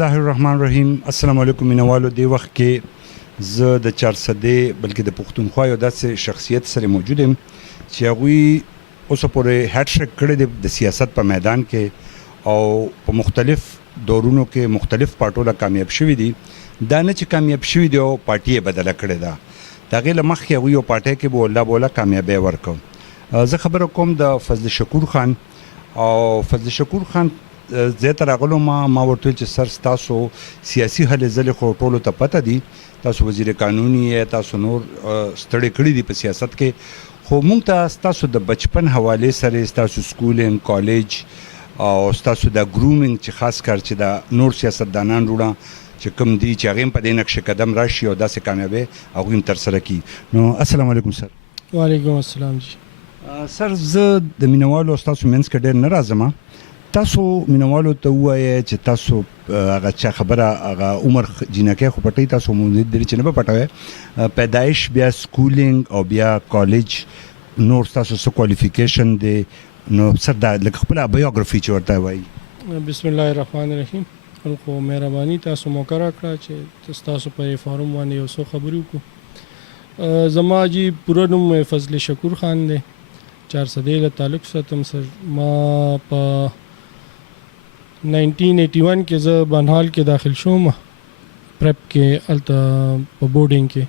الله الرحمن الرحیم. السلام علیکم مینوالو. د وخت کې زه د 400 بلکې د پښتونخوا یو داسې شخصیت سره موجود یم چې هغوی اوس پورې هټریک کړی د سیاست په میدان کې او په مختلف دورونو کې مختلف پارټو له کامیاب شوي دي. دا نه چې کامیاب شوي دي او پارټي یې بدله کړې ده، د هغې له مخکې هغوی یو پارټۍ کې به الله بوله کامیابی ورکړو. زه خبره کوم د فضل شکور خان او فضل شکور خان زه تر راغلو ما ورته چې سر تاسو سیاسي هلې ځلې خو ټولو ته پته دي، تاسو وزیر قانوني یې، تاسو نور ستړي کړي دي په سیاست کې، خو موږ ته تاسو د بچپن حوالې سره تاسو سکولینګ کالج او تاسو د ګرومینګ چې خاص کار چې د نور سیاستدانان وروڼه چې کوم دي چې هغه په دې نقش قدم راشي او داسې کامیابی هغوی هم ترسره کړي. نو السلام علیکم سر. وعلیکم السلام جی. سر زه د مینوالو تاسو منځ کې ډېر نه راځم، تاسو مینوالو ته ووایئ چې تاسو هغه چا خبره هغه عمر جینکۍ خو پټوي، تاسو مونږ درې چې نه به پټوئ، پیدایش بیا سکولینګ او بیا کالج نور تاسو څه کوالیفیکیشن دی، نو سر دا لکه خپله بایوګرافي چې ورته وایي. بسم الله الرحمن الرحیم. خلکو مهرباني تاسو موقع راکړه چې تاسو په فارم باندې یو څه خبرې وکړو. زما جی پوره نوم فضل شکور خان دی، 400 له تعلق ساتم. سر ما په 1981 کې زه بنحال کې داخل شوم، پریپ کې الته په بورډینګ کې،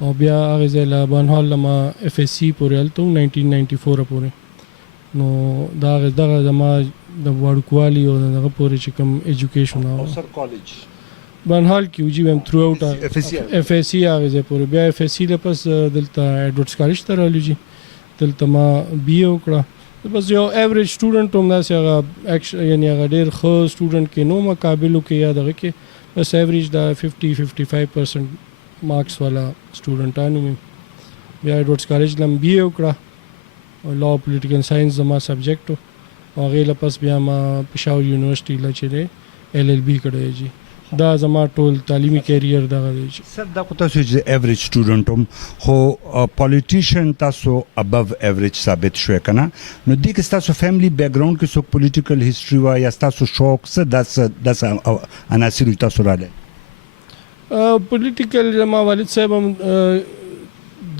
او بیا هغه ځای له بنحال لما اف اس سی پورې الته 1994 پورې. نو دغه زما د وړوکوالي او دغه پورې چې کوم ایجوکیشن او سر کالج بنحال کې وجي وم تھرو اوټ اف اس سی هغه ځای پورې، بیا اف اس سی له پس دلته ایډورډز کالج ته رالو جی، دلته ما بی اے وکړه. بس یو ایوریج سټوډنټ هم داسې هغه یعنی هغه ډېر ښه سټوډنټ کې نو مقابلو کې یا دغه کې بس ایوریج دا 50-55% مارکس والا سټوډنټانو مې. بیا ایډورډز کالج لم بی اے وکړه، لا پولیټیکل ساينس زما سبجیکټ و، هغې له پس بیا ما پېښور یونیورسټي له چې دی ایل ایل بي کړی جي. دا زما ټول تعلیمي کیریر دغه دی. سر دا خو تاسو چې ایوریج سټوډنټ هم خو پولیټیشن تاسو ابو ایوریج ثابت شوی که نه، نو دې کې ستاسو فیملی بیک ګراوند کې څوک پولیټیکل هسټري وه یا ستاسو شوق څه داسې عناصر تاسو رالی؟ پولیټیکل زما والد صاحب هم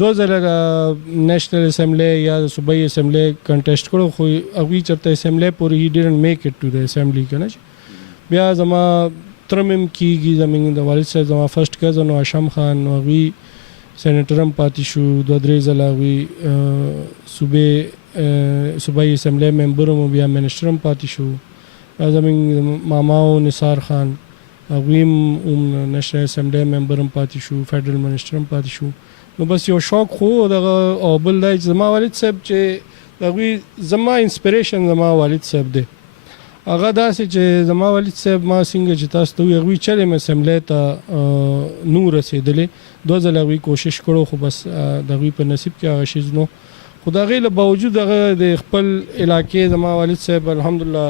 2000 نیشنل اسمبلی یا صوبایي اسمبلی کنټیسټ کړو، خو هغوی چېرته اسمبلی پورې هی ډیډنټ میک اټ ټو د اسمبلی که نه. بیا زما ترم هم کېږي، زموږ د والد صاحب زما فرسټ کزن و هاشم خان، هغوی سینیټر هم پاتې شو 2-3 ځله، هغوی صوبایي اسمبلی ممبر هم، بیا منسټر هم پاتې شو. زموږ ماما و نثار خان، هغوی هم نیشنل اسمبلی ممبر هم پاتې شو، فیډرل منسټر هم پاتې شو. نو بس یو شوق خو دغه، او بل دا چې زما والد صاحب چې هغوی زما انسپریشن زما والد صاحب دی. هغه داسې چې زما والد صاحب ما څنګه چې تاسو ته وایي هغوی چلې مې اسمبلی ته نو رسېدلې، 2 ځله هغوی کوشش کړو، خو بس د هغوی په نصیب کې هغه شیز نو. خو د هغې له باوجود هغه د خپل علاقې زما والد صاحب الحمدلله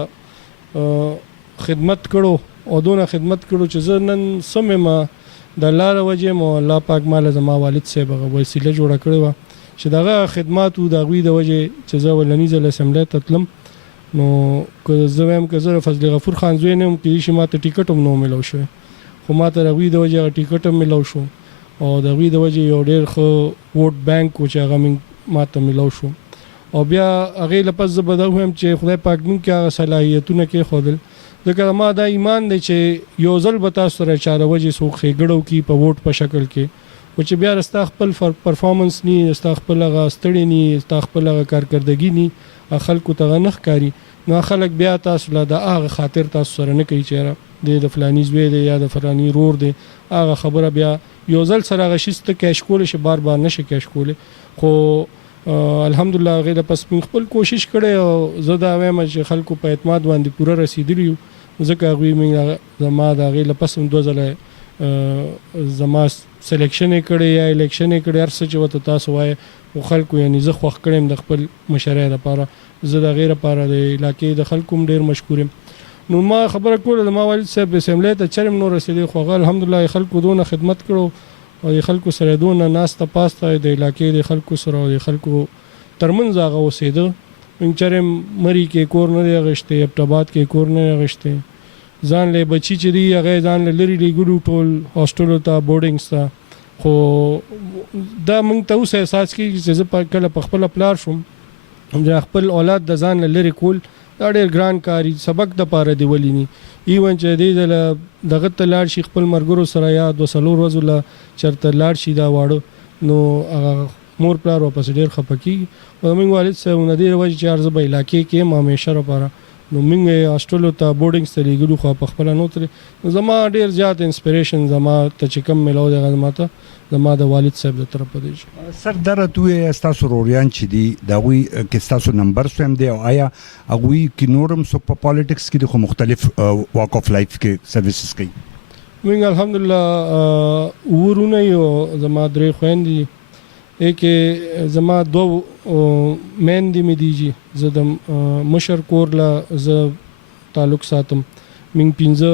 خدمت کړو، او دونه خدمت کړو چې زه نن سم یم د الله له وجې یم، او الله پاک ماله زما والد صاحب هغه وسیله جوړه کړې وه چې د هغه خدمات و د هغوی د وجې چې زه ولني ځل اسمبلی ته تلم. نو که زه وایم که زه فضل غفور خان زوی نه یم، کېدای شي ما ته ټیکټ هم نه و میلاو شوی، خو ما ته د هغوی د وجې هغه ټیکټ هم میلاو شو، او د هغوی د وجې یو ډېر ښه ووټ بینک و چې هغه ما ته میلاو شو. او بیا هغې له پس زه به دا ووایم چې خدای پاک موږ کې هغه صلاحیتونه کېښودل، ځکه ما دا ایمان دی چې یو ځل به تاسو سره چا د وجې څوک ښېګړه وکړي په ووټ په شکل کې، خو چې بیا ستا خپل پرفارمنس نی، ستا خپل هغه ستړی نی، ستا خپل هغه کارکردګي نی، خلکو ته هغه نه ښکاري، نو خلک بیا تاسو له د هغه خاطر تاسو سره نه کوي چې د فلاني زوی دی یا د فلاني رور دی. هغه خبره بیا یو ځل سره هغه شي ته کیش کولی شي، بار بار نشي کیش کولی. خو الحمدلله هغې د پس خپل کوشش کړی، او زه دا وایم چې خلکو په اعتماد باندې پوره رسېدلي یو، ځکه هغوی زما د هغې له پس هم 2 ځله زما سلیکشن یې کړی یا الیکشن یې کړی، هر څه چې ورته تاسو وایي، خو خلکو یعنې زه خوښ کړی یم د خپل مشرۍ لپاره، زه د هغې لپاره د علاقې د خلکو هم ډېر مشکور یم. نو ما خبره کوله د ما والد صاحب اسمبلی ته چل هم نو رسېدی، خو هغه الحمدلله خلکو دونه خدمت کړو، او د خلکو سره دونه ناسته پاسته د علاقې د خلکو سره او د خلکو ترمنځ هغه اوسېده. موږ چېرې مري کې کور نه دی اخیستی، ابټ آباد کې کور نه دی اخیستی، ځان له بچی چې دی هغه ځان له لري لګړو ټول هاستلو ته بورډینګز ته خو دا موږ ته اوس احساس کیږي چې زه په کله په خپل پلار شوم د خپل اولاد د ځان لري کول دا ډېر ګران کاری سبق د پاره دی ولینی ایون چې دې دغه ته لاړ شي خپل مرګرو سره یا 200 ورځې لا چرته لاړ شي دا واړو نو مور پلار واپس ډېر خپکی او موږ والد سره ندی وجه چې ارزه به علاقې کې ما همیشه لپاره نو موږ هاستلو ته بورډینګ ته لګلو خو په خپل نو تر زما ډېر زیات انسپریشن زما ته چې کم ملاو دی زما زما د والد صاحب د طرفه دی سر درته تاسو روریان چې دی دا وی کې تاسو نمبر سم دی او آیا هغه کې نورم سو په پالیټکس کې د مختلف واک اف لایف کې سرویسز کوي موږ الحمدلله ورونه یو زما درې خويندې کې زما دو مین دی مې دیږي زه د مشر کور لا زه تعلق ساتم من 15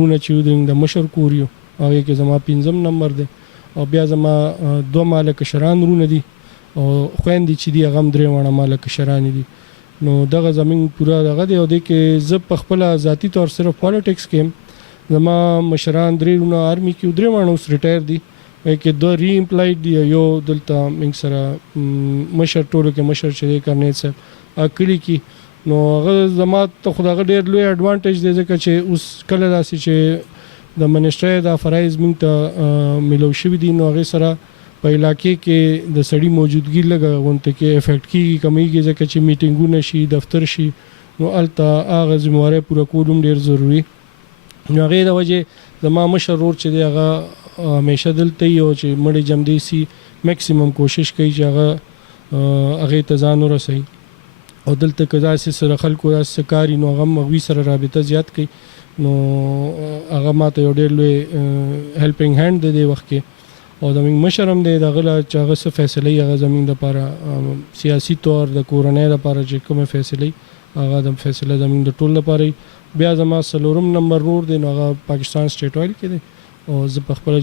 رونه چې د مشر کور یو هغه کې زما 15 نمبر دی او بیا زما دو مالک شران رونه دي او خويندې چې دی هغه درې ونه مالک شران دي نو دغه زمين پورا دغه دی او د کې زه په خپل ذاتی تور صرف پالیټکس کې زما مشران درې رونه آرمي کې درې ونه اوس ریټایر دي کې دو ری امپلایډ دی یو دلته موږ سره مشر ټولو کې مشر چې کرنے صاحب اکلی کې نو هغه زما ته خدای ډېر لوی اډوانټیج دی ځکه چې اوس کله داسې چې د منسټری د فرایز موږ ته ملو شوی دي نو هغه سره په علاقې کې د سړی موجودګي لګه غونته کې افیکټ کیږي کمیږي ځکه چې میټینګونه شي دفتر شي نو الته هغه ذمہواره پوره کولم ډېر ضروری نو هغه د وجه زما مشر ور چې دی هغه همیشه دلته یو چې مړی جمع دی سي میکسیمم کوشش کوي چې هغه ته ځان ورسي او دلته کدا سره خلکو سکاري نو هغه مغوي سره رابطه زیات کوي نو هغه ماته یو ډېر لوی هیلپینګ هاند دی وخت کې او زموږ مشرم دی دغه چې هغه څه فیصله هغه زموږ د لپاره سیاسي تور د کورنۍ لپاره چې کومه فیصله هغه د فیصله زموږ د ټول لپاره بیا زما سلورم نمبر رور دی نو هغه پاکستان سټیټ اویل کې دی او زه په خپل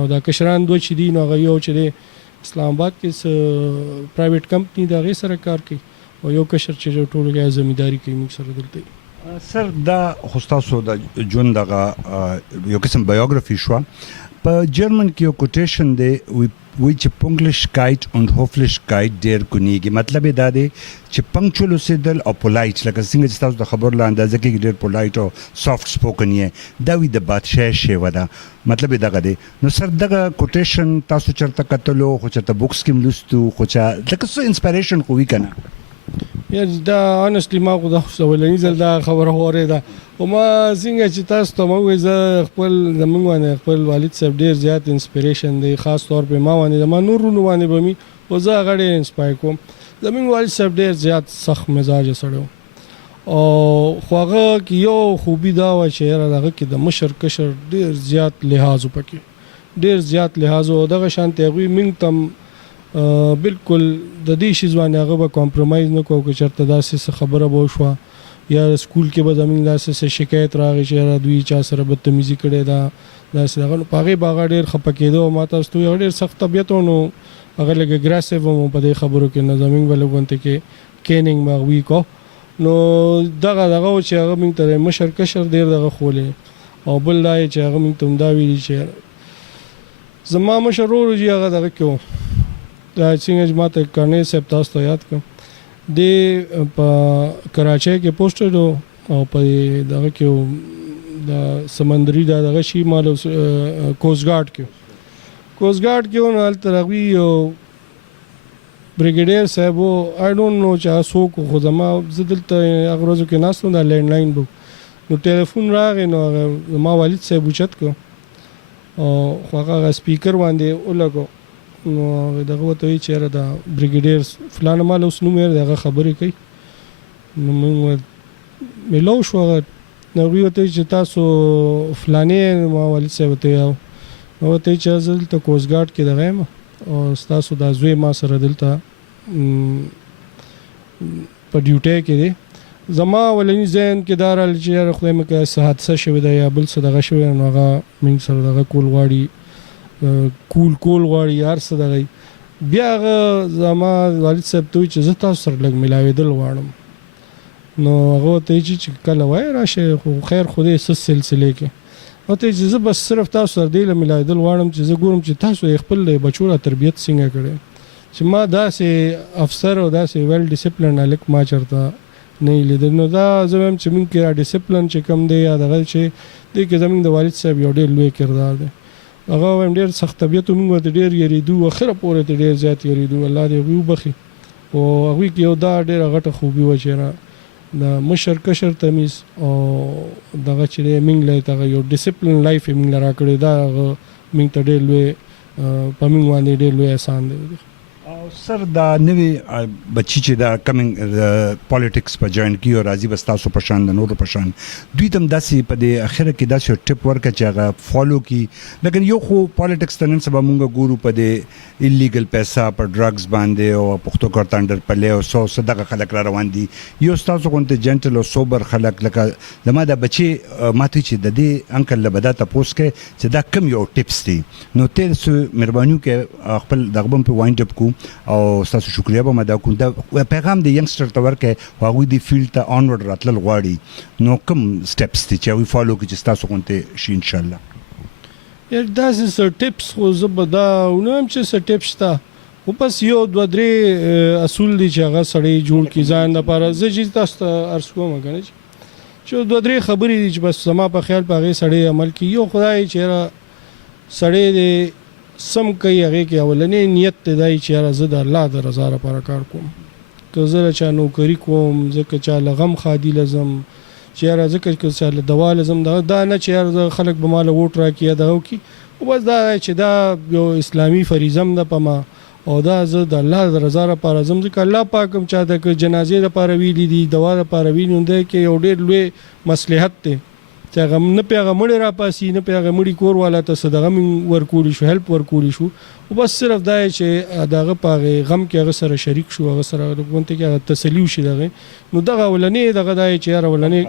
او دا کشران دوه چې دي نو هغه یو چې د اسلام آباد کې پرایویټ کمپنی دا غي سره کار کوي او یو کشر چې ټولو کې ځمېداري کوي موږ سره دلته سر دا خوستاسو د جون دغه یو قسم بایوګرافي شو په جرمن کې یو کوټیشن دی وی چې پونګلیشکایټ und Höflichkeit ډېر کونیږي مطلب دا دی چې پنکچوال اوسېدل او پولایټ لکه څنګه چې تاسو د خبر له اندازه کې ډېر پولایټ او سافټ سپوکن یې دا وی د بادشاہ شی ودا مطلب دا دی نو سر دغه کوټیشن تاسو چرته کتلو خو چرته بوکس کې ملوستو خو چا لکه څه انسپایریشن خو وی کنه یا دا honestly ما خو دا ولني زل دا خبره وره دا او ما څنګه چې تاسو ته مو زه خپل زمونږ باندې خپل والد صاحب ډیر زیات انسپیریشن دی خاص طور په ما باندې ما نورونو باندې بمي او زه هغه ډیر انسپایر کوم زمونږ والد صاحب ډیر زیات سخت مزاج سره او خوغه کې یو خوبي دا و چې هغه کې د مشر کشر ډیر زیات لحاظ وکړي ډیر زیات لحاظ او دغه شانته غوي منګ تم بالکل د دې شی ځوانه هغه به کمپرمایز نه کوو چې چرته داسې خبره به شو یا سکول کې به زمين داسې شکایت راغی چې دوی چا سره بدتمیزي کړي دا داسې هغه پاغي باغ ډیر خپکیدو او ماته ستو یو ډیر سخت طبيعت نو هغه لګ اګریسیو مو په دې خبرو کې نه زمين ولګونته کې کینینګ ماغوي کو نو دغه چې هغه موږ ته مشر کشر ډیر دغه خولې او بل لای چې هغه موږ ته دا ویلي چې زما مشر ورو هغه دغه کې دا څنګه ماته کرنے صاحب تاسو ته یاد کوم د په کراچۍ کې پوسټر او په دغه کې د سمندري دغه شی مال کوست ګارد کې نو ترغوی یو بریګیډیر صاحب آی ډونټ نو چې څوک خو زما زدلته هغه ورځو کې ناستو دا لینډ لاین بو نو ټلیفون راغی نو ما والد صاحب اوچت کو او هغه سپیکر باندې ولګو نو دغه وته چې دا بریګیډیر فلانه مال اوس نو مې دغه خبرې کوي نو موږ ملو شو نو ویته چې تاسو فلانه ما والد صاحب ته نو ته چې ځل ته کوست ګارد کې دغه او تاسو د زوی ما سره دلته په ډیوټي کې دي زما ولني ذهن کې دار چې خدای مکه حادثه شوه د یا بل څه دغه شوه نو هغه موږ سره دغه کول غواړي کول غواړي یار څه دغه بیا زما والد صاحب ته چې زه تاسو سره لګ ملاوي دل غواړم نو هغه ته چې کله وای راشه خو خیر خدای سس سلسله کې او ته چې زه بس صرف تاسو سره دی له ملایدل واړم چې زه ګورم چې تاسو خپل بچو را تربیت څنګه کړی چې ما داسې افسر او داسې ویل ډیسپلن الک ما چرته نه لیدل نو دا زموږ چې موږ کې ډیسپلن چې کم دی یا دغه چې د کې زموږ د والد صاحب یو ډېر لوی کردار دی هغه هم ډېر سخت طبیعت موږ ورته ډېر یریدو اخره پورې ته ډېر زیات یریدو الله دې هغوی وبخي او هغوی کې یو دا ډېره غټه خوبي وه چې د مشر کشر تمیز او دغه چې دی موږ له دغه یو ډیسپلن لایف یې موږ له راکړی دا هغه موږ ته ډېر لوی په موږ باندې ډېر لوی احسان دی سر دا نوې بچی چې دا کمنګ پالیټکس په جوائن کی او راځي بس تاسو په شان د نورو په شان دوی تم داسې په د اخره کې داسې ټیپ ورکړه چې هغه فالو کی لیکن یو خو پالیټکس ته نن سبا مونږ ګورو په د ایلیګل پیسہ په ډرګز باندې او پښتو کارتاندر په له او سو دغه خلک را روان دي یو تاسو کوم جنټل او سوبر خلک لکه زما د بچي ماته چې د دې انکل له بدا تاسو کې چې دا کم یو ټیپس دي نو ته مهرباني کې خپل دغه په وایند اپ کو او تاسو شکریا به مدا کوم دا پیغام د ینګسټر ته ورکه واغوي دی فیلډ ته اونورډ راتلل غواړي نو کوم سټیپس دي چې وی فالو کې چې تاسو کوته شي ان شاء الله یار دا څه ټیپس خو زبدا نو هم چې څه ټیپس تا خو پس یو دوه درې اصول دي چې هغه سړی جوړ کی ځان لپاره زه چې تاسو ته ارز کوم غواړم چې دوه درې خبرې دي چې بس سما په خیال په هغه سړی عمل کی یو خدای چې سړی دې سم کوي هغه کې اولنې نیت ته دی چې زه د الله د رضا لپاره کار کوم که زه چا نوکری کوم ځکه چا لغم خادي لازم چې ځکه چې دوا لازم دا نه چې خلک به مال ووټ راکړي دغه کی او بس دا چې دا یو اسلامي فریضه ده په ما او دا زه د الله د رضا لپاره زم ځکه الله پاک هم چا د جنازې لپاره ویلي دي دوا لپاره ویلي دی کې یو ډېر لوی مصلحت دی چې هغه نه پیغه مړی را پاسي نه پیغه مړی کور والا ته صدقه من ورکولی شو هیلپ ورکولی شو او بس صرف دا چې دغه پاغه غم کې هغه سره شریک شو هغه سره غونته کې تسلی وشي دغه نو دغه ولنې دغه دا چې هر ولنې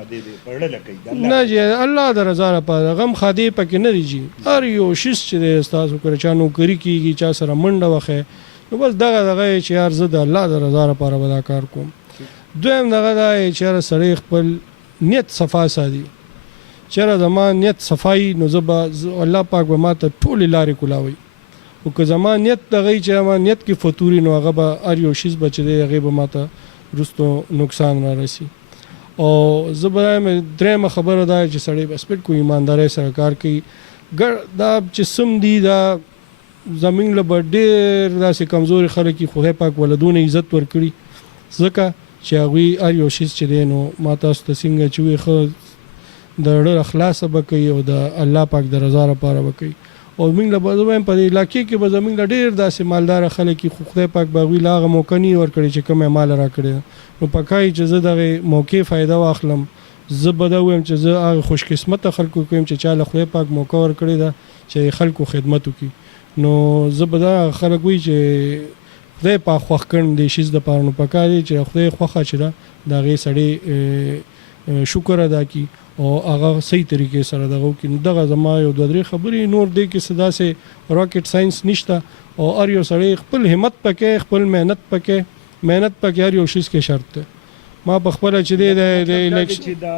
نه چې الله د رضا لپاره غم خادي پکې نه دیږي هر یو شیس چې استاد وکړي چا نوکری کیږي چا سره منډه وخه نو بس دغه چې هر زه د الله د رضا لپاره ودا کار کوم دویم دغه دا چې هر سړی خپل نیت صفا ساتي چېرې زما نیت صفای نو زه الله پاک به ما ته ټولې لارې کولاوي او که زما نیت دغه چې ما نیت کې فطوري نو هغه به هر یو شیز به چې دی هغې به ما ته وروستو نقصان را رسي او زه به درېیمه خبره دا چې سړی بس بالکل ایماندارۍ سره کار کوي دا چې سم دي دا زمونږ له به ډېر داسې کمزوري خلک خدای پاک ولدونه عزت ورکړي ځکه چې هغوی هر یو شیز چې دی نو ما تاسو ته څنګه چې وي ښه د ډېر اخلاص به کوي او د الله پاک د رضا لپاره به کوي او موږ له به په دې علاقې کې به زموږ له ډېر داسې مالدار خلک خو خدای پاک به هغوی له هغه موقع نه ورکړي چې کومه مال راکړي نو پکای چې زه دغه موقع فایده واخلم زه به دا وایم چې زه هغه خوش قسمته خلکو کوم چې چا له خدای پاک موقع ورکړي ده چې خلکو خدمت وکړي نو زه به دا خلک وي چې خدای پاک خوښ کړي دې شیز د پاره نو پکای چې خدای خوښه چې دا دغه سړی شکر ادا کی او هغه صحیح طریقې سره دغه کې دغه زما یو دوه درې خبرې نور دی کې صدا سه راکټ ساينس نشته او هر یو سړی خپل همت پکې خپل مهنت پکې هر یو شیز کې شرط ده ما په خپل چې دی د الیکشن دا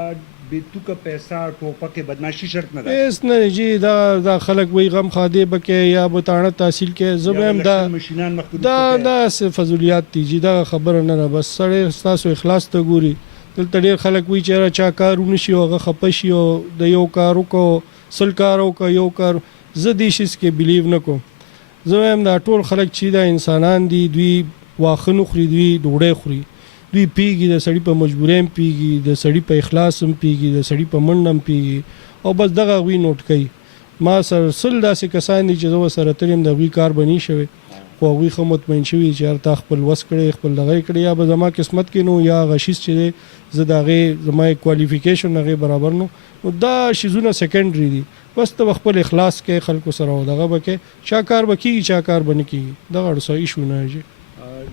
بیتوکه پیسہ ټوپکه بدمعشي شرط نه ده اس نه جی دا خلک وی غم خاده بکې یا بتانه تحصیل کې زبم دا فضولیات دي جی دا خبره نه بس سړی تاسو اخلاص ته ګوري دلته ډېر خلک وی چې چا کارونه شي او هغه خپه شي او د یو کار وکړو سل کار وکړو یو کار زه دې شیز کې بلیو نه کوم زه وایم دا ټول خلک چې دا انسانان دي دوی واښه نه خوري دوی ډوډۍ خوري دوی پیږي د سړي په مجبورۍ هم پیږي د سړي په اخلاص هم پیږي د سړي په منډه هم پیږي او بس دغه هغوی نوټ کوي ما سره سل داسې کسان دي چې زه ورسره تللی یم د هغوی کار به نه شوی خو هغوی ښه مطمئن شوي چې هر تا خپل وس کړی خپل دغه کړی یا به زما قسمت کې نو یا هغه شیز چې دی زه د هغې زما کوالیفیکیشن هغې برابر نو دا شیزونه سیکنډري دي بس ته به خپل اخلاص کې خلکو سره او دغه به کې چا کار به کېږي چا کار به نه کېږي دغه څه ایشو نه جي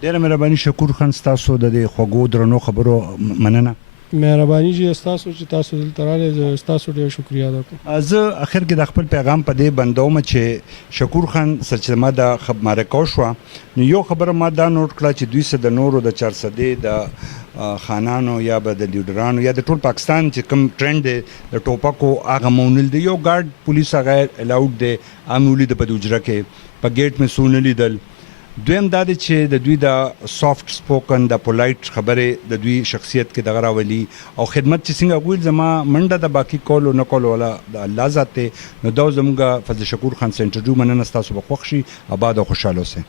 ډېره مهرباني شکور خان ستاسو د دې خوږو درنو خبرو مننه مهرباني چې تاسو چې تاسو دلته راغلئ تاسو ډېر شکریا ادا کوم. زه اخر کې د خپل پیغام په دې بندوم چې شکور خان سرچمه د خبره کو شو نو یو خبره ما دا نوٹ کړه چې دوی سره د نورو د 400 د خانانو یا به د لیډرانو یا د ټول پاکستان چې کوم ټرند دی د ټوپکو هغه مونل دی یو ګارد پولیس هغه الاؤډ دی امولي د بدوجره کې په گیټ مې سونلی دل دویم دا دی چې د دوی د سافت سپوکن د پولایټ خبره د دوی شخصیت کې دغه راولي او خدمت چې څنګه غوښ زما منډه د باقی کول او نه کول ولا د الله ذات نو دا زموږ فضل شکور خان سنټرو مننه تاسو په خوښ شي آباد او خوشاله اوسئ.